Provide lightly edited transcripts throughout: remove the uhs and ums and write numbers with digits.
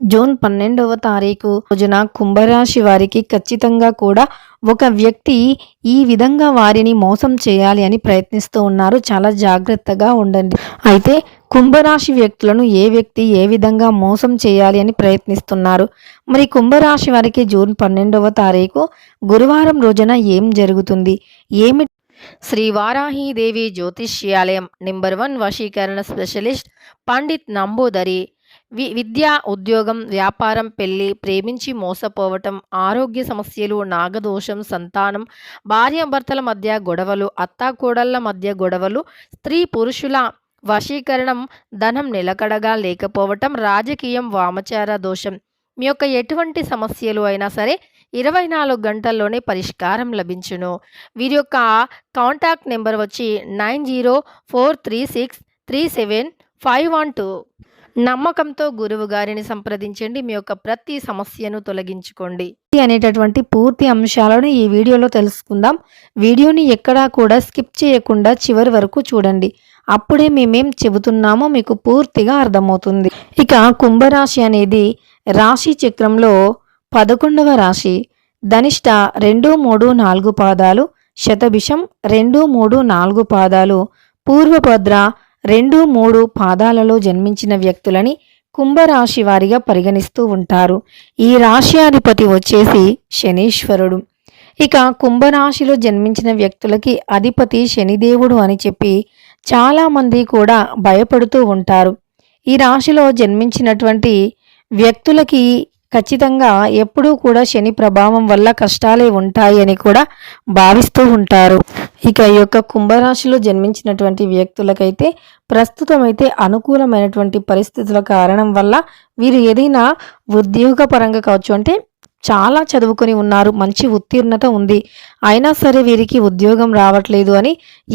June 12వ తారీఖు రోజున కుంభరాశి వారికి ఖచ్చితంగా కూడా ఒక వ్యక్తి ఈ విధంగా వారిని మోసం చేయాలి అని ప్రయత్నిస్తూ ఉన్నారు. చాలా జాగ్రత్తగా ఉండండి. అయితే కుంభరాశి వ్యక్తులను ఏ వ్యక్తి ఏ విధంగా మోసం చేయాలి అని ప్రయత్నిస్తున్నారు? మరి కుంభరాశి వారికి జూన్ 12వ తారీఖు గురువారం రోజున ఏం జరుగుతుంది? ఏమి శ్రీ వారాహీదేవి జ్యోతిష్యాలయం నెంబర్ 1 వశీకరణ స్పెషలిస్ట్ పండిత్ నంబూదరి విద్య, ఉద్యోగం, వ్యాపారం, పెళ్లి, ప్రేమించి మోసపోవటం, ఆరోగ్య సమస్యలు, నాగదోషం, సంతానం, భార్యాభర్తల మధ్య గొడవలు, అత్తాకోడళ్ల మధ్య గొడవలు, స్త్రీ పురుషుల వశీకరణం, ధనం నిలకడగా లేకపోవటం, రాజకీయం, వామచార దోషం, మీ యొక్క ఎటువంటి సమస్యలు అయినా సరే 24 గంటల్లోనే పరిష్కారం లభించును. వీరి యొక్క కాంటాక్ట్ నెంబర్ వచ్చి 9043637512. నమ్మకంతో గురువు గారిని సంప్రదించండి. మీ యొక్క ప్రతి సమస్యను తొలగించుకోండి అనేటటువంటి పూర్తి అంశాలను ఈ వీడియోలో తెలుసుకుందాం. వీడియోని ఎక్కడా కూడా స్కిప్ చేయకుండా చివరి వరకు చూడండి. అప్పుడే మేమేం చెబుతున్నామో మీకు పూర్తిగా అర్థమవుతుంది. ఇక కుంభరాశి అనేది రాశి చక్రంలో 11వ రాశి. ధనిష్ట 2, 3, 4 పాదాలు, శతభిషం 2, 3, 4 పాదాలు, పూర్వభద్ర 2, 3 పాదాలలో జన్మించిన వ్యక్తులని కుంభరాశి వారిగా పరిగణిస్తూ ఉంటారు. ఈ రాశ్యాధిపతి వచ్చేసి శనీశ్వరుడు. ఇక కుంభరాశిలో జన్మించిన వ్యక్తులకి అధిపతి శనిదేవుడు అని చెప్పి చాలామంది కూడా భయపడుతూ ఉంటారు. ఈ రాశిలో జన్మించినటువంటి వ్యక్తులకి ఖచ్చితంగా ఎప్పుడూ కూడా శని ప్రభావం వల్ల కష్టాలే ఉంటాయి అని కూడా భావిస్తూ ఉంటారు. ఇక ఈ యొక్క కుంభరాశిలో జన్మించినటువంటి వ్యక్తులకైతే ప్రస్తుతం అయితే అనుకూలమైనటువంటి పరిస్థితుల కారణం వల్ల వీరు ఏదైనా ఉద్యోగపరంగా కావచ్చు, అంటే చాలా చదువుకొని ఉన్నారు, మంచి ఉత్తీర్ణత ఉంది, అయినా సరే వీరికి ఉద్యోగం రావట్లేదు అని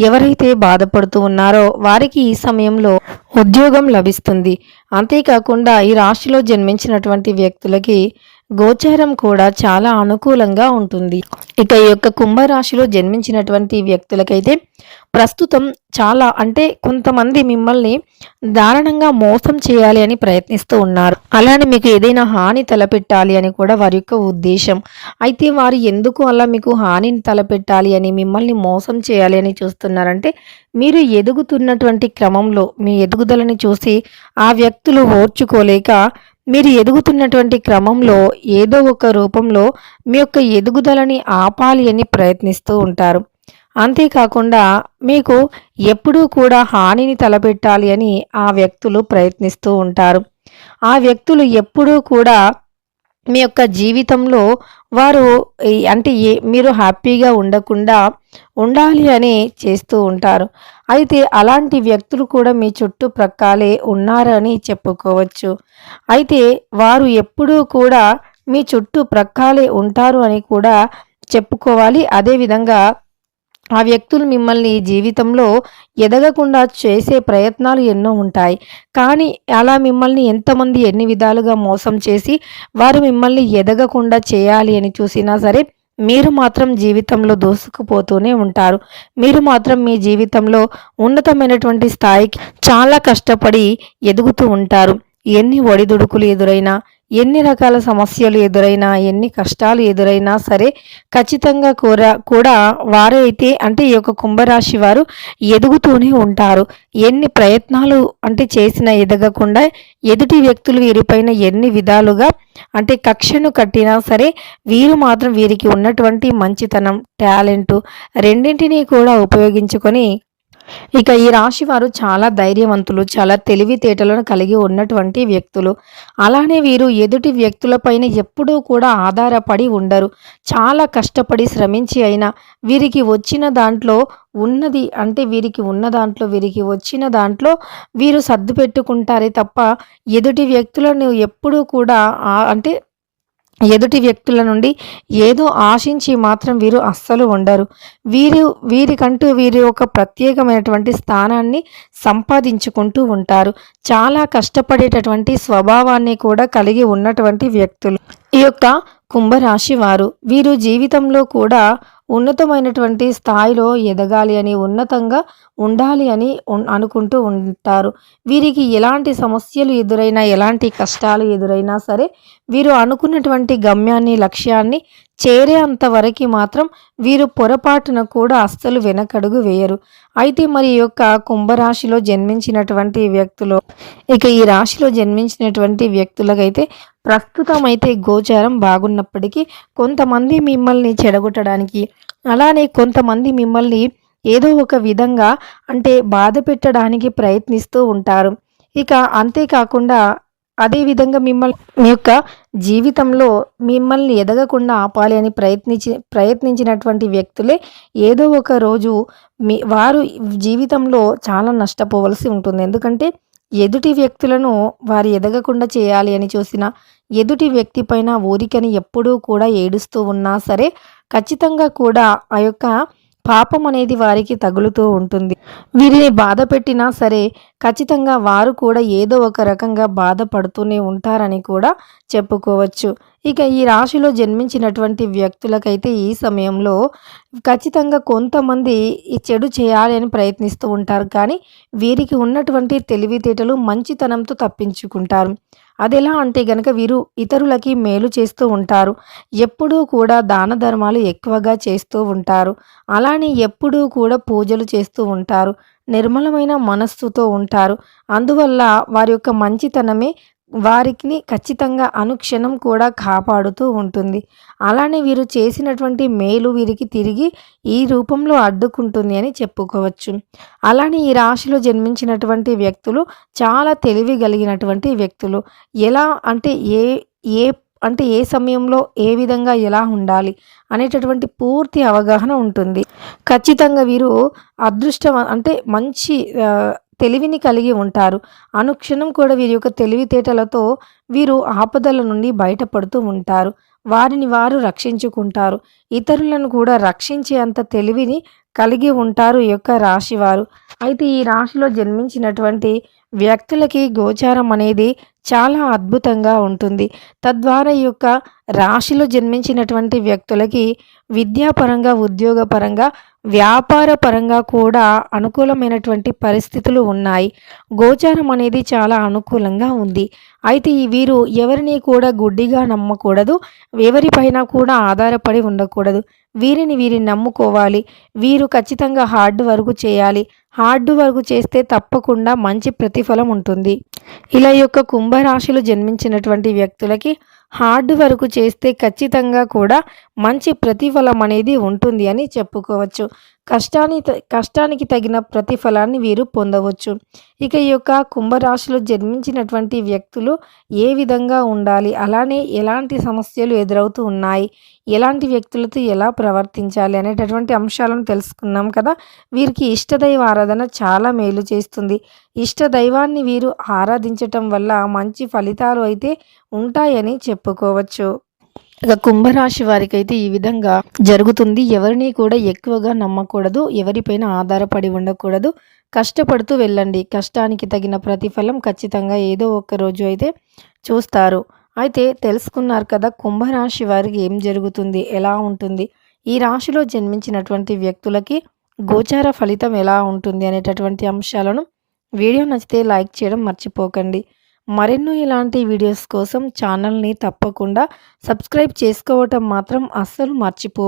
ఎవరైతే బాధపడుతూ ఉన్నారో వారికి ఈ సమయంలో ఉద్యోగం లభిస్తుంది. అంతేకాకుండా ఈ రాశిలో జన్మించినటువంటి వ్యక్తులకి గోచారం కూడా చాలా అనుకూలంగా ఉంటుంది. ఇక ఈ యొక్క కుంభరాశిలో జన్మించినటువంటి వ్యక్తులకైతే ప్రస్తుతం చాలా, అంటే కొంతమంది మిమ్మల్ని దారుణంగా మోసం చేయాలి అని ప్రయత్నిస్తూ ఉన్నారు. అలానే మీకు ఏదైనా హాని తలపెట్టాలి అని కూడా వారి యొక్క ఉద్దేశం. అయితే వారు ఎందుకు అలా మీకు హానిని తలపెట్టాలి అని, మిమ్మల్ని మోసం చేయాలి అని చూస్తున్నారంటే మీరు ఎదుగుతున్నటువంటి క్రమంలో మీ ఎదుగుదలని చూసి ఆ వ్యక్తులు ఓర్చుకోలేక మీరు ఎదుగుతున్నటువంటి క్రమంలో ఏదో ఒక రూపంలో మీ యొక్క ఎదుగుదలని ఆపాలి అని ప్రయత్నిస్తూ ఉంటారు. అంతేకాకుండా మీకు ఎప్పుడూ కూడా హానిని తలపెట్టాలి అని ఆ వ్యక్తులు ప్రయత్నిస్తూ ఉంటారు. ఆ వ్యక్తులు ఎప్పుడూ కూడా మీ యొక్క జీవితంలో వారు అంటే మీరు హ్యాపీగా ఉండకుండా ఉండాలి అని చేస్తూ ఉంటారు. అయితే అలాంటి వ్యక్తులు కూడా మీ చుట్టుప్రక్కలే ఉన్నారని చెప్పుకోవచ్చు. అయితే వారు ఎప్పుడూ కూడా మీ చుట్టుప్రక్కలే ఉంటారు అని కూడా చెప్పుకోవాలి. అదేవిధంగా ఆ వ్యక్తులు మిమ్మల్ని జీవితంలో ఎదగకుండా చేసే ప్రయత్నాలు ఎన్నో ఉంటాయి. కానీ అలా మిమ్మల్ని ఎంతమంది ఎన్ని విధాలుగా మోసం చేసి వారు మిమ్మల్ని ఎదగకుండా చేయాలి అని చూసినా సరే మీరు మాత్రం జీవితంలో దూసుకుపోతూనే ఉంటారు. మీరు మాత్రం మీ జీవితంలో ఉన్నతమైనటువంటి స్థాయికి చాలా కష్టపడి ఎదుగుతూ ఉంటారు. ఎన్ని ఒడిదుడుకులు ఎదురైనా, ఎన్ని రకాల సమస్యలు ఎదురైనా, ఎన్ని కష్టాలు ఎదురైనా సరే ఖచ్చితంగా కూడా వారైతే, అంటే ఈ యొక్క కుంభరాశి వారు ఎదుగుతూనే ఉంటారు. ఎన్ని ప్రయత్నాలు అంటే చేసినా ఎదగకుండా ఎదుటి వ్యక్తులు వీరిపైన ఎన్ని విధాలుగా అంటే కక్షను కట్టినా సరే వీరు మాత్రం వీరికి ఉన్నటువంటి మంచితనం, టాలెంటు రెండింటినీ కూడా ఉపయోగించుకొని, ఇక ఈ రాశి వారు చాలా ధైర్యవంతులు, చాలా తెలివితేటలను కలిగి ఉన్నటువంటి వ్యక్తులు. అలానే వీరు ఎదుటి వ్యక్తులపైన ఎప్పుడూ కూడా ఆధారపడి ఉండరు. చాలా కష్టపడి శ్రమించి అయినా వీరికి వచ్చిన దాంట్లో ఉన్నది, అంటే వీరికి ఉన్న దాంట్లో, వీరికి వచ్చిన దాంట్లో వీరు సర్దుపెట్టుకుంటారే తప్ప ఎదుటి వ్యక్తులను ఎప్పుడూ కూడా అంటే ఎదుటి వ్యక్తుల నుండి ఏదో ఆశించి మాత్రం వీరు అస్సలు ఉండరు. వీరికంటూ వీరి ఒక ప్రత్యేకమైనటువంటి స్థానాన్ని సంపాదించుకుంటూ ఉంటారు. చాలా కష్టపడేటటువంటి స్వభావాన్ని కూడా కలిగి ఉన్నటువంటి వ్యక్తులు ఈ యొక్క కుంభరాశి వారు. వీరు జీవితంలో కూడా ఉన్నతమైనటువంటి స్థాయిలో ఎదగాలి అని, ఉన్నతంగా ఉండాలి అని అనుకుంటూ ఉంటారు. వీరికి ఎలాంటి సమస్యలు ఎదురైనా, ఎలాంటి కష్టాలు ఎదురైనా సరే, వీరు అనుకున్నటువంటి గమ్యాన్ని, లక్ష్యాన్ని చేరేంత వరకి మాత్రం వీరు పొరపాటున కూడా అస్సలు వెనకడుగు వేయరు. అయితే మరి ఈ యొక్క కుంభరాశిలో జన్మించినటువంటి వ్యక్తులు, ఇక ఈ రాశిలో జన్మించినటువంటి వ్యక్తులకైతే ప్రస్తుతం అయితే గోచారం బాగున్నప్పటికీ కొంతమంది మిమ్మల్ని చెడగొట్టడానికి, అలానే కొంతమంది మిమ్మల్ని ఏదో ఒక విధంగా అంటే బాధ పెట్టడానికి ప్రయత్నిస్తూ ఉంటారు. ఇక అంతేకాకుండా అదే విధంగా మీ యొక్క జీవితంలో మిమ్మల్ని ఎదగకుండా ఆపాలి అని ప్రయత్నించినటువంటి వ్యక్తులే ఏదో ఒక రోజు వారు జీవితంలో చాలా నష్టపోవలసి ఉంటుంది. ఎందుకంటే ఎదుటి వ్యక్తులను వారు ఎదగకుండా చేయాలి అని చూసిన ఎదుటి వ్యక్తి పైన ఊరికని ఎప్పుడూ కూడా ఏడుస్తూ ఉన్నా సరే, ఖచ్చితంగా కూడా ఆ యొక్క పాపం అనేది వారికి తగులుతూ ఉంటుంది. వీరిని బాధ పెట్టినా సరే, ఖచ్చితంగా వారు కూడా ఏదో ఒక రకంగా బాధపడుతూనే ఉంటారని కూడా చెప్పుకోవచ్చు. ఇక ఈ రాశిలో జన్మించినటువంటి వ్యక్తులకైతే ఈ సమయంలో ఖచ్చితంగా కొంతమంది ఈ చెడు చేయాలి అని ప్రయత్నిస్తూ ఉంటారు. కానీ వీరికి ఉన్నటువంటి తెలివితేటలు మంచితనంతో తప్పించుకుంటారు. అదెలా అంటే గనక వీరు ఇతరులకి మేలు చేస్తూ ఉంటారు. ఎప్పుడూ కూడా దాన ధర్మాలు ఎక్కువగా చేస్తూ ఉంటారు. అలానే ఎప్పుడూ కూడా పూజలు చేస్తూ ఉంటారు. నిర్మలమైన మనస్సుతో ఉంటారు. అందువల్ల వారి యొక్క మంచితనమే వారికిని ఖచ్చితంగా అనుక్షణం కూడా కాపాడుతూ ఉంటుంది. అలానే వీరు చేసినటువంటి మేలు వీరికి తిరిగి ఈ రూపంలో అడ్డుకుంటుంది అని చెప్పుకోవచ్చు. అలానే ఈ రాశిలో జన్మించినటువంటి వ్యక్తులు చాలా తెలివి కలిగినటువంటి వ్యక్తులు. ఎలా అంటే ఏ ఏ అంటే ఏ సమయంలో ఏ విధంగా ఎలా ఉండాలి అనేటటువంటి పూర్తి అవగాహన ఉంటుంది. ఖచ్చితంగా వీరు అంటే మంచి తెలివిని కలిగి ఉంటారు. అనుక్షణం కూడా వీరి యొక్క తెలివితేటలతో వీరు ఆపదల నుండి బయటపడుతూ ఉంటారు. వారిని వారు రక్షించుకుంటారు. ఇతరులను కూడా రక్షించే అంత తెలివిని కలిగి ఉంటారు ఈ యొక్క రాశివారు. అయితే ఈ రాశిలో జన్మించినటువంటి వ్యక్తులకి గోచారం అనేది చాలా అద్భుతంగా ఉంటుంది. తద్వారా ఈ యొక్క రాశిలో జన్మించినటువంటి వ్యక్తులకి విద్యాపరంగా, ఉద్యోగపరంగా, వ్యాపార పరంగా కూడా అనుకూలమైనటువంటి పరిస్థితులు ఉన్నాయి. గోచారం అనేది చాలా అనుకూలంగా ఉంది. అయితే ఈ వీరు ఎవరిని కూడా గుడ్డిగా నమ్మకూడదు. ఎవరిపైన కూడా ఆధారపడి ఉండకూడదు. వీరిని నమ్ముకోవాలి. వీరు ఖచ్చితంగా హార్డ్ వర్క్ చేయాలి. హార్డ్ వర్క్ చేస్తే తప్పకుండా మంచి ప్రతిఫలం ఉంటుంది. ఇలా ఈ యొక్క కుంభరాశిలో జన్మించినటువంటి వ్యక్తులకి హార్డ్ వర్క్ చేస్తే ఖచ్చితంగా కూడా మంచి ప్రతిఫలం అనేది ఉంటుంది అని చెప్పుకోవచ్చు. కష్టానికి తగిన ప్రతిఫలాన్ని వీరు పొందవచ్చు. ఇక ఈ యొక్క కుంభరాశిలో జన్మించినటువంటి వ్యక్తులు ఏ విధంగా ఉండాలి, అలానే ఎలాంటి సమస్యలు ఎదురవుతూ ఉన్నాయి, ఎలాంటి వ్యక్తులతో ఎలా ప్రవర్తించాలి అనేటటువంటి అంశాలను తెలుసుకున్నాం కదా. వీరికి ఇష్టదైవ ఆరాధన చాలా మేలు చేస్తుంది. ఇష్టదైవాన్ని వీరు ఆరాధించటం వల్ల మంచి ఫలితాలు అయితే ఉంటాయని చెప్పుకోవచ్చు. ఇక కుంభరాశి వారికైతే ఈ విధంగా జరుగుతుంది. ఎవరిని కూడా ఎక్కువగా నమ్మకూడదు. ఎవరిపైన ఆధారపడి ఉండకూడదు. కష్టపడుతూ వెళ్ళండి. కష్టానికి తగిన ప్రతిఫలం ఖచ్చితంగా ఏదో ఒక రోజు అయితే చూస్తారు. అయితే తెలుసుకున్నారు కదా కుంభరాశి వారికి ఏం జరుగుతుంది, ఎలా ఉంటుంది, ఈ రాశిలో జన్మించినటువంటి వ్యక్తులకి గోచార ఫలితం ఎలా ఉంటుంది అనేటటువంటి అంశాలను. వీడియో నచ్చితే లైక్ చేయడం మర్చిపోకండి. మరెన్నో ఇలాంటి వీడియోస్ కోసం ఛానల్ని తప్పకుండా సబ్స్క్రైబ్ చేసుకోవటం మాత్రం అస్సలు మర్చిపో